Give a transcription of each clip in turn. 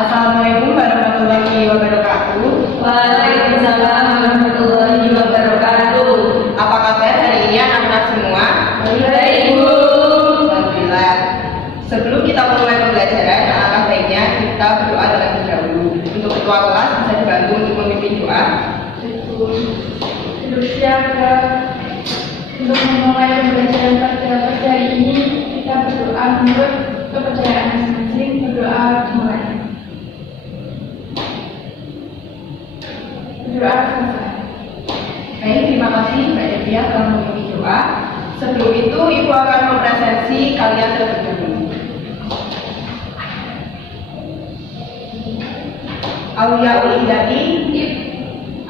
Assalamualaikum warahmatullahi wabarakatuh. Waalaikumsalam warahmatullahi wabarakatuh. Apa kabar hari ini anak-anak semua? Baik, Bu. Alhamdulillah. Sebelum kita mulai pembelajaran, alangkah baiknya kita berdoa terlebih dahulu. Untuk ketua kelas bisa dibantu untuk memimpin doa. Terus untuk memulai pembelajaran pada hari ini, kita berdoa menurut kepercayaan masing-masing. Berdoa dimulai. Berdoa selesai. Baik, terima kasih Mbak Devia telah memimpin doa. Sebelum itu, Ibu akan mempresentasi kalian terlebih dahulu. Aulia Ulindati,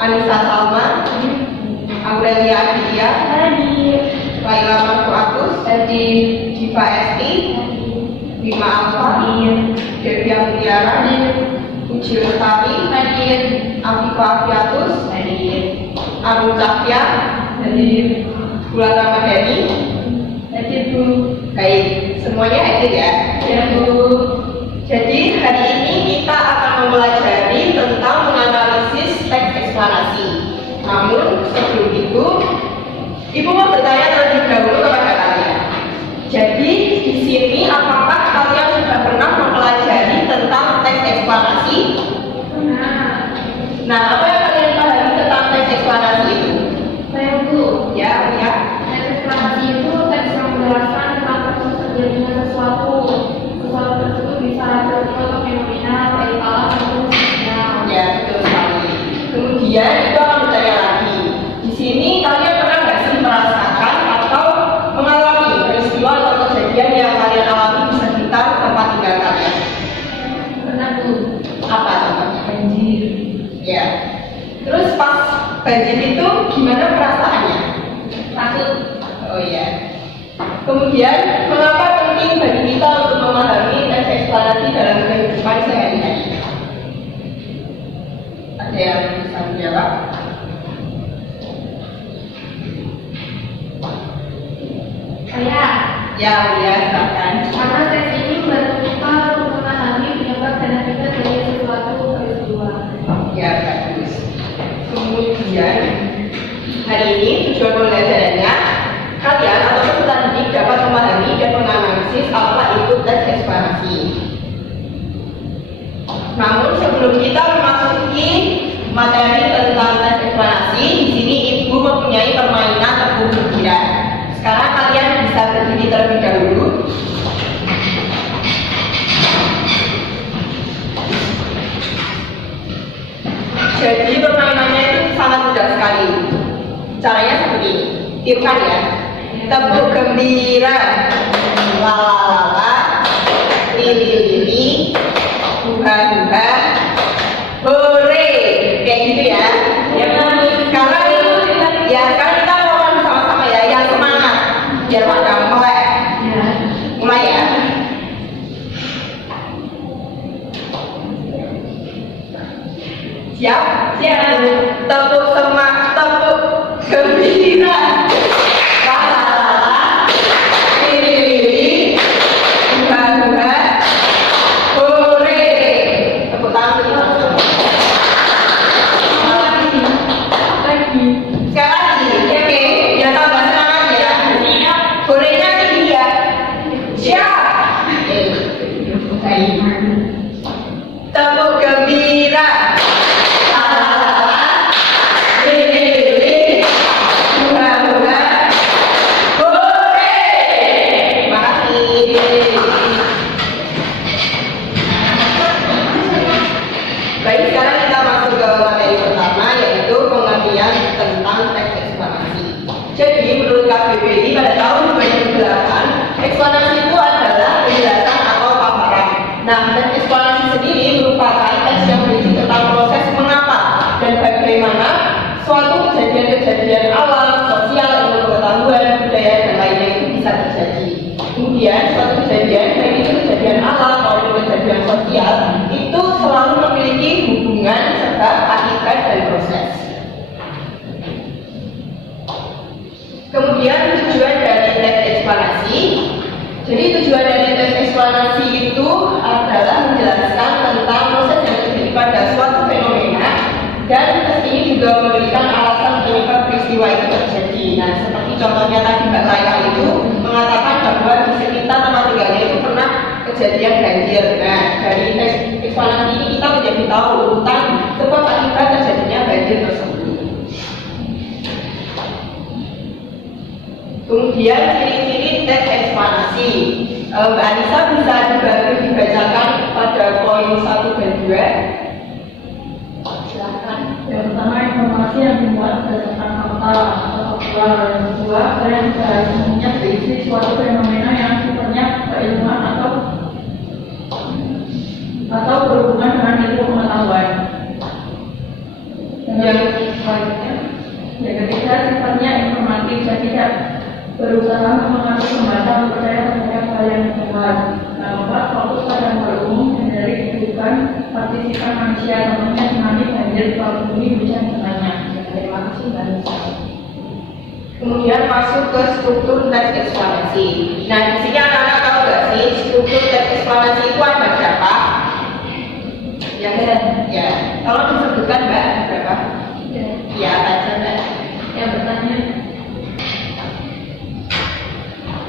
Anissa Salma, Aurelia Aditya, Laila Marfuatus, Diva Esti, Bima Alfa, Devia Mutiara, Uji Lestari, Afifa Afiatus, Abu Cahya, Bulan Ramadhani. Bu. Baik, semuanya hadir ya? Ya, Bu. Jadi hari ini kita akan mempelajari tentang menganalisis teks eksplanasi. Namun sebelum itu, Ibu mau bertanya terlebih dahulu kepada kalian. Jadi di sini apakah kalian sudah pernah mempelajari tentang teks eksplanasi? Nah, apa yang kalian pahami tentang teks eksplanasi itu? Saya, Bu. Ya. Teks eksplanasi itu teks yang menjelaskan tentang proses terjadinya sesuatu. Sesuatu tersebut bisa berarti atau fenomenal, baik alam maupun sinyal. Ya, betul sekali. Kemudian itu akan bertanya lagi. Di sini kalian pernah nggak sih merasakan atau mengalami peristiwa atau kejadian yang kalian alami di sekitar tempat tinggal kalian? Pernah, Bu. Apa contohnya? Banjir. Ya. Terus pas banjir itu gimana perasaannya? Takut. Oh iya. Kemudian mengapa penting bagi kita untuk memahami teks eksplanasi dalam kehidupan sehari-hari? Ada yang bisa menjawab? Saya. Ya, silakan. Karena teks ini membantu kita untuk memahami penyebab dan akibat dari sesuatu peristiwa. Ya, bagus. Kemudian hari ini tujuan pembelajarannya kalian atau peserta didik dapat memahami dan menganalisis apa itu teks eksplanasi. Namun sebelum kita memasuki materi tentang teks eksplanasi, di sini Ibu mempunyai permainan tepung pikiran. Sekarang kalian bisa berdiri terlebih dahulu. Jadi permainannya itu sangat mudah sekali. Caranya seperti ini. Tiupkan ya. Tepuk gembira, lalala, lili-lili, buha-buha, hore, kayak gitu ya. Sekarang kita ngomong sama-sama ya, yang semangat, biar pada melek. Mulai ya. Siap? Siap. Tepuk semangat, tepuk gembira. Lalala, lili-lili, buha-buha, hore. Tepuk tangan dulu. Sekali lagi, oke. Ya tambah semangat ya. Horenya tinggi ya. Siap. Baik. Tepuk gembira. Baik, sekarang kita masuk ke materi pertama, yaitu pengertian tentang teks eksplanasi. Jadi, menurut KBBI pada tahun 2008, eksplanasi itu adalah penjelasan atau paparan. Nah, teks eksplanasi sendiri merupakan teks yang berisi tentang proses mengapa dan bagaimana suatu kejadian-kejadian alam, sosial, ilmu pengetahuan, budaya, dan lainnya itu bisa terjadi. Kemudian, suatu kejadian, baik itu kejadian alam maupun kejadian sosial, itu selalu memiliki hubungan serta akibat dan proses. Kemudian tujuan dari teks eksplanasi. Jadi tujuan dari teks eksplanasi itu adalah contohnya tadi Mbak Laila itu mengatakan bahwa di sekitar tempat tinggalnya itu pernah kejadian banjir. Nah, dari ekspansi ini kita menjadi tahu urutan sebab akibat terjadinya banjir tersebut. Kemudian ciri-ciri teks ekspansi. Mbak Anissa bisa dibacakan pada poin 1 dan 2. Silakan. Yang pertama, informasi yang dimuat berdasarkan fakta atau faktual. Yang kedua, yang sesungguhnya berisi suatu fenomena yang sifatnya keilmuan atau berhubungan dengan ilmu pengetahuan. Yang selanjutnya, yang ketiga, sifatnya informatif dan tidak berusaha mengambil pembaca untuk percaya terhadap hal yang benar. Yang keempat, fokus pada hal umum dari kehidupan partisipan manusia, contohnya tsunami, banjir, gempa bumi, hujan, dan lainnya. Terima kasih, Mbak Anissa. Kemudian masuk ke struktur teks eksplanasi. Nah, di sini anak-anak tahu nggak sih struktur teks eksplanasi itu ada berapa? Ya, tolong disebutkan Mbak, berapa? Ya, baca Mbak.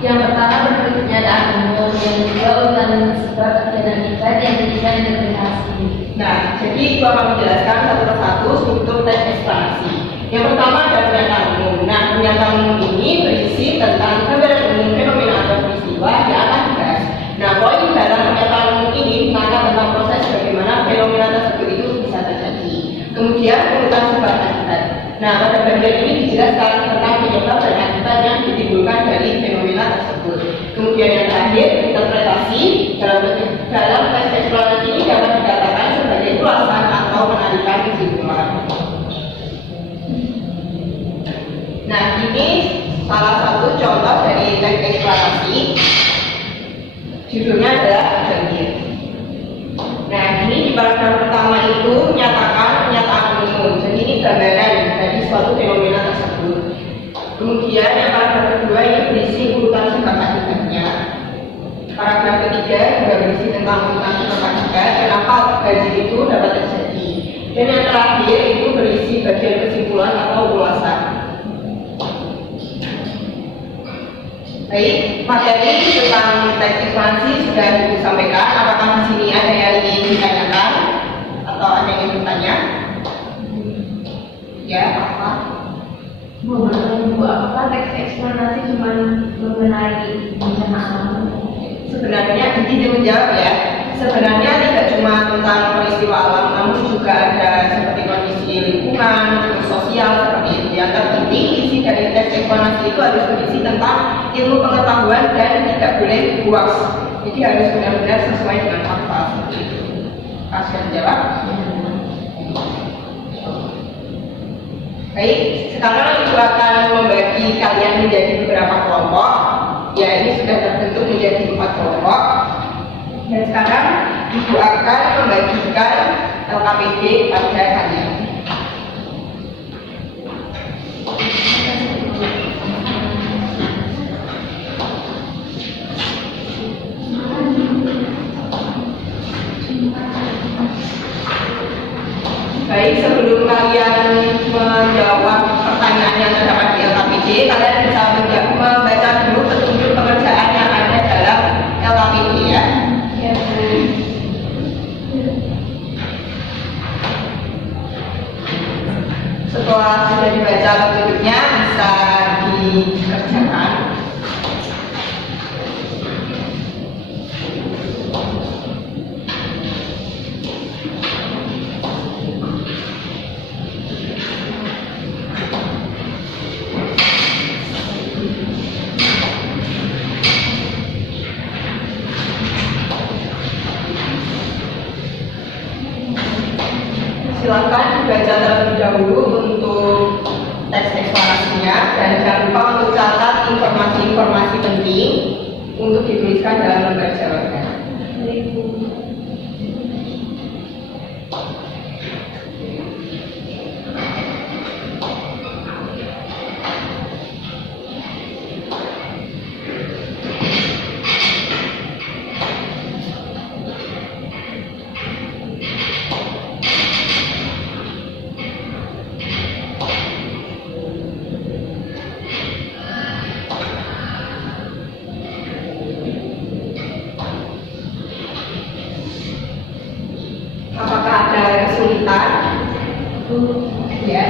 Yang pertama berbentuk kenyataan umum, yang kedua urutan sebab dan akibat, yang ketiga interpretasi. Nah, jadi itu akan menjelaskan satu persatu struktur teks eksplanasi. Yang pertama ada pernyataan umum. Nah, pernyataan umum ini berisi tentang gambaran umum fenomena atau peristiwa yang akan dibahas. Nah, poin dalam pernyataan umum ini mengenai tentang proses bagaimana fenomena tersebut itu bisa terjadi. Kemudian urutan sebab akibat. Nah, pada bagian ini dijelaskan tentang penyebab dan akibat yang ditimbulkan dari fenomena tersebut. Kemudian yang terakhir, interpretasi. Dalam teks eksplorasi ini dapat dikatakan sebagai ulasan atau penarikan kesimpulan. Nah, ini salah satu contoh dari teks eksplorasi. Judulnya adalah banjir. Nah, ini di paragraf pertama itu menyatakan pernyataan umum. Jadi ini gambaran dari suatu fenomena tersebut. Kemudian yang paragraf kedua ini berisi urutan sebab akibatnya. Paragraf ketiga juga berisi tentang urutan sebab akibat, kenapa banjir itu dapat terjadi. Dan yang terakhir itu berisi bagian kesimpulan atau ulasan. Baik, materi tentang teks ekspansi sudah disampaikan. Apakah di sini ada yang ingin ditanyakan atau ada yang ingin bertanya? Ya, apa? Bu, apakah teks eksplanasi cuma mengenai bencana alam? Sebenarnya ini menjawab ya. Sebenarnya tidak cuma tentang peristiwa alam, namun juga ada seperti kondisi lingkungan, sosial seperti itu. Yang terpenting isi dari teks eksplorasi itu harus berisi tentang ilmu pengetahuan dan tidak boleh luas. Jadi harus benar-benar sesuai dengan fakta seperti itu. Pasien jawab. Baik, sekarang Ibu akan membagi kalian menjadi beberapa kelompok. Ya, ini sudah terbentuk menjadi 4 kelompok. Dan sekarang Ibu akan membagikan LKPD pada kalian. Baik, sebelum kalian menjawab pertanyaan yang terdapat di LKPD, kalian bisa membaca dulu petunjuk pekerjaan yang ada dalam LKPD ya. Setelah sudah dibaca petunjuknya, bisa dikerjakan. Silakan dibaca terlebih dahulu untuk teks eksplorasinya dan jangan lupa untuk catat informasi-informasi penting untuk dituliskan dalam lembar jawaban. mengalami kesulitan, ya.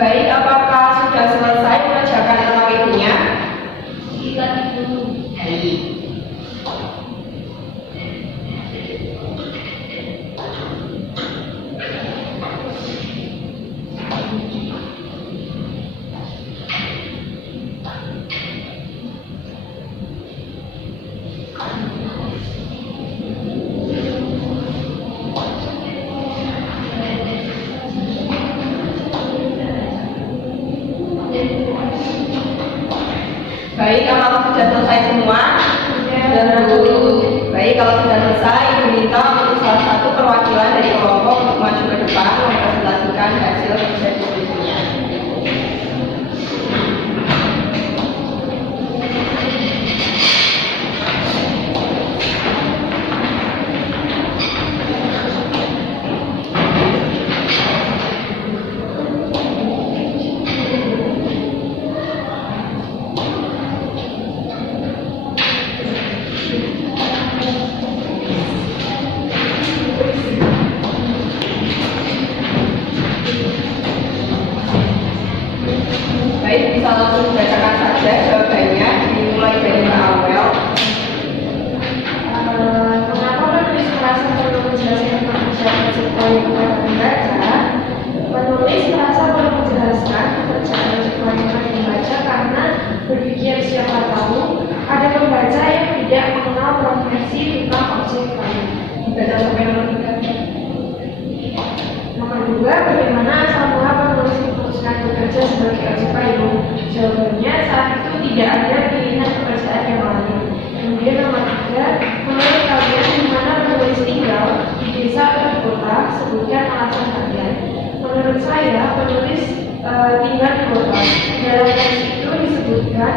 Baik, apakah sudah selesai mengerjakan LKPD-nya? Jika itu Baik. Baik, apakah sudah selesai semua? Baik, kalau sudah selesai, diminta untuk salah satu perwakilan dari kelompok untuk maju ke depan mempresentasikan hasil kerja diskusinya. Baik, bisa langsung dibacakan saja jawabannya, dimulai dari Mbak Awel. Mengapa penulis merasa perlu menjelaskan pekerjaan supaya kepada membaca? Penulis merasa perlu menjelaskan pekerjaan supaya kepada membaca karena berpikir siapa tahu ada pembaca yang tidak mengenal profesi tukang ojek payung. Dibaca sampai nomor 3. Nomor 2, bagaimana asal mula penulis memutuskan bekerja sebagai ojek payung? Jawabannya saat itu tidak ada pilihan pekerjaan yang lain. Kemudian nomor 3, menurut kalian di mana penulis tinggal, di desa atau di kota? Sebutkan alasan kalian. Menurut saya, penulis tinggal di kota. Dalam teks itu disebutkan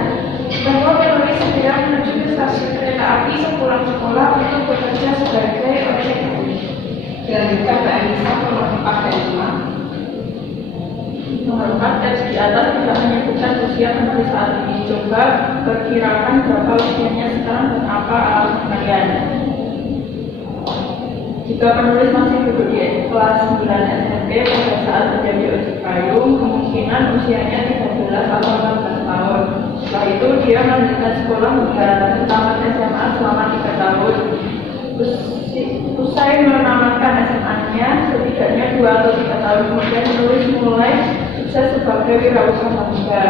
bahwa penulis segera menuju ke stasiun kereta api sepulang sekolah untuk bekerja sebagai ojek payung. Dilanjutkan Mbak Anissa, nomor 4 dan 5. nomor 4, teks di atas tidak menyebutkan usia penulis saat ini. Coba perkirakan berapa usianya sekarang dan apa alasan kalian. Jika penulis masih duduk di kelas 9 SMP pada saat menjadi ojek payung, kemungkinan usianya 13 atau 14 tahun. Setelah itu dia melanjutkan sekolah hingga tamat SMA selama 3 tahun. Usai menamatkan SMA-nya, setidaknya 2 atau 3 tahun kemudian penulis mulai sukses sebagai wirausaha muda.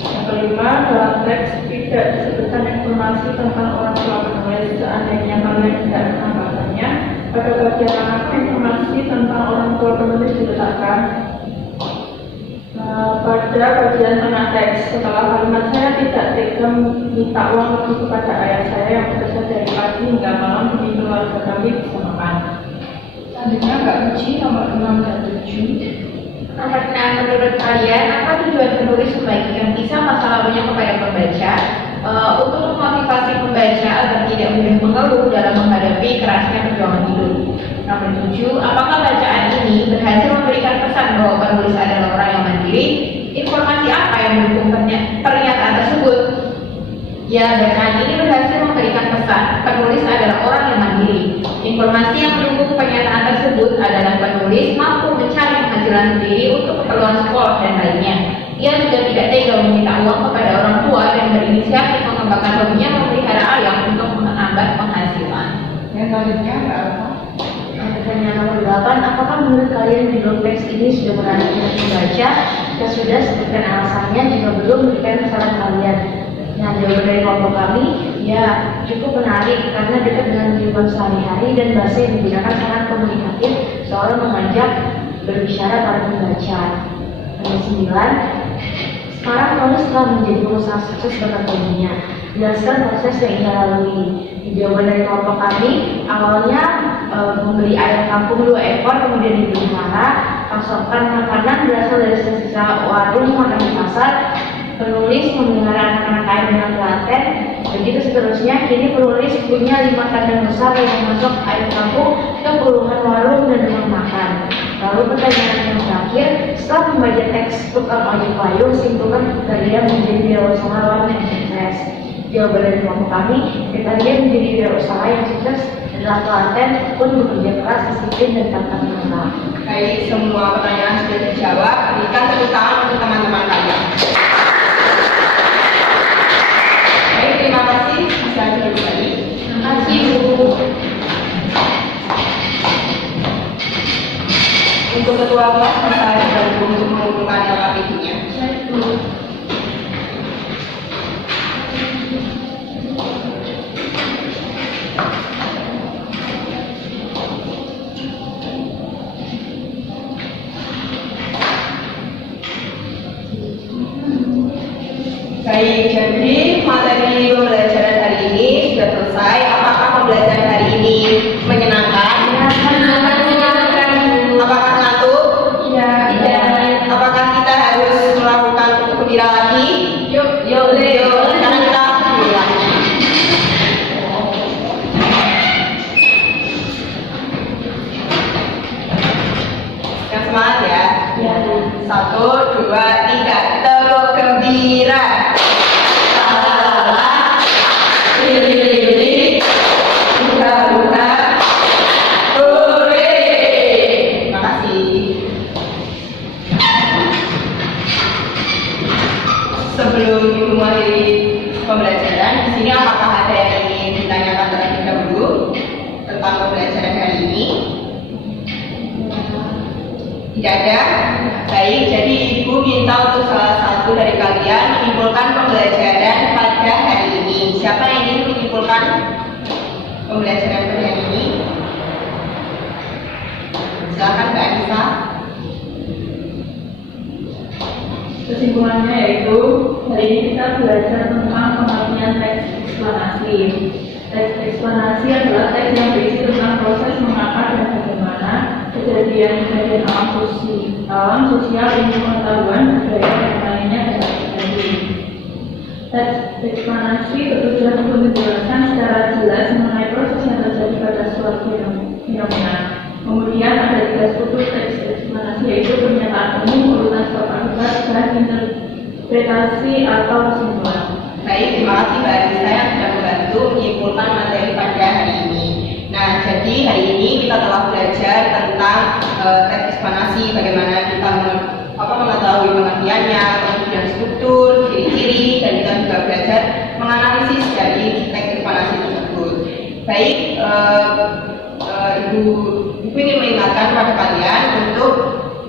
Yang kelima, dalam teks tidak disebutkan informasi tentang orang tua penulis. Seandainya kalian tidak menambahkannya, pada bagian mana informasi tentang orang tua penulis diletakkan? Pada bagian tengah teks, setelah kalimat saya tidak tega minta uang lebih kepada ayah saya yang bekerja dari pagi hingga malam demi keluarga kami bisa makan. Selanjutnya Mbak Uci, nomor 6 dan 7. Nomor 6, menurut kalian, apa tujuan penulis membagikan kisah masa lalunya kepada pembaca? Untuk memotivasi pembaca agar tidak mudah mengeluh dalam menghadapi kerasnya perjuangan hidup. Nomor 7, apakah bacaan ini berhasil memberikan pesan bahwa penulis adalah orang yang mandiri? Informasi apa yang mendukung pernyataan tersebut? Ya, bacaan ini berhasil memberikan pesan penulis adalah orang yang mandiri. Informasi yang mendukung pernyataan tersebut adalah penulis mampu mencari penghasilan mandiri untuk keperluan sekolah dan lainnya. Ia juga tidak tega meminta uang kepada orang tua dan berinisiatif mengembangkan hobinya memelihara ayam untuk menambah penghasilan. Yang selanjutnya Mbak Alfa. Pertanyaan nomor 8, apakah menurut kalian judul teks ini sudah menarik minat membaca? Jika sudah, sebutkan alasannya. Jika belum, berikan saran kalian. Nah, jawaban dari kelompok kami, ya cukup menarik karena dekat dengan kehidupan sehari-hari dan bahasa yang digunakan sangat komunikatif, seolah mengajak berbicara para pembaca. Nomor 9, sekarang Paulus telah menjadi pengusaha sukses berkat hobinya. Jelaskan proses yang ia lalui. Jawaban dari kelompok kami, awalnya membeli ayam kampung 2 ekor, kemudian dipelihara. Pasokan makanan berasal dari sisa warung makan di pasar. Penulis memelihara anak-anak ayam dengan telaten. Begitu seterusnya. Kini penulis punya 5 kandang besar yang memasok ayam kampung ke puluhan warung dan rumah makan. Lalu pertanyaan yang terakhir, setelah membaca teks tukang ojek payung, simpulkan kalian menjadi wirausahawan yang sukses. Jawaban dari kelompok kami, kalian menjadi wirausaha yang sukses adalah telaten pun bekerja keras, disiplin dan pantang menyerah. Baik, semua pertanyaan sudah terjawab. Berikan tepuk tangan untuk teman-teman kalian. Baik, terima kasih. Bisa kembali. Terima kasih, Bu. Untuk ketua kelas bisa dibantu untuk mengumumkan LKPD-nya. Baik, jadi materi pembelajaran hari ini sudah selesai. Apakah pembelajaran hari ini menyenangkan? Apakah ngantuk? Tidak. Apakah kita harus melakukan gembira lagi? Yuk. Sekarang kita gembira lagi. Yang semangat ya. 1, 2, 3, tepuk gembira. Terima kasih. Sebelum dimulai pembelajaran, di sini apakah ada yang ingin ditanyakan terlebih dahulu tentang pembelajaran hari ini? Tidak ada? Baik, jadi Ibu minta untuk salah satu dari kalian menyimpulkan pembelajaran pada hari ini. Siapa yang ingin menyimpulkan pembelajaran pada hari ini? Silakan Mbak Anissa. Kesimpulannya yaitu, hari ini kita belajar tentang pengertian teks eksplanasi. Teks eksplanasi adalah teks yang berisi tentang proses mengapa dan bagaimana kejadian-kejadian alam sosial, ilmu pengetahuan, budaya, dan lainnya dapat terjadi. Teks eksplanasi bertujuan untuk menjelaskan secara jelas mengenai proses yang terjadi pada suatu fenomena. Kemudian ada 3 struktur teks eksplanasi, yaitu pernyataan umum, urutan sebab akibat, dan interpretasi atau kesimpulan. Baik, terima kasih Mbak Anissa yang sudah membantu menyimpulkan materi pada hari ini. Nah, jadi hari ini kita telah belajar tentang teks eksplanasi, bagaimana kita mengetahui pengertiannya, kemudian struktur, ciri-ciri, dan kita juga belajar menganalisis dari teks eksplanasi tersebut. Baik, Ibu ingin mengingatkan kepada kalian untuk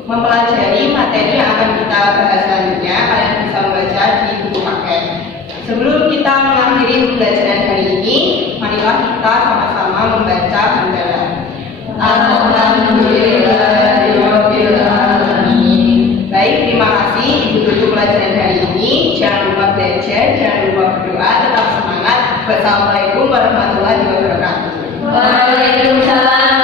mempelajari materi yang akan kita bahas selanjutnya. Kalian bisa membaca di buku paket. Sebelum kita mengakhiri pembelajaran hari ini, marilah kita sama-sama membaca hamdalah. Alhamdulillahirabbil alamin. Baik, terima kasih Ibu tutup pelajaran hari ini. Jangan lupa belajar, jangan lupa berdoa, tetap semangat. Wassalamualaikum warahmatullahi wabarakatuh. Waalaikumsalam.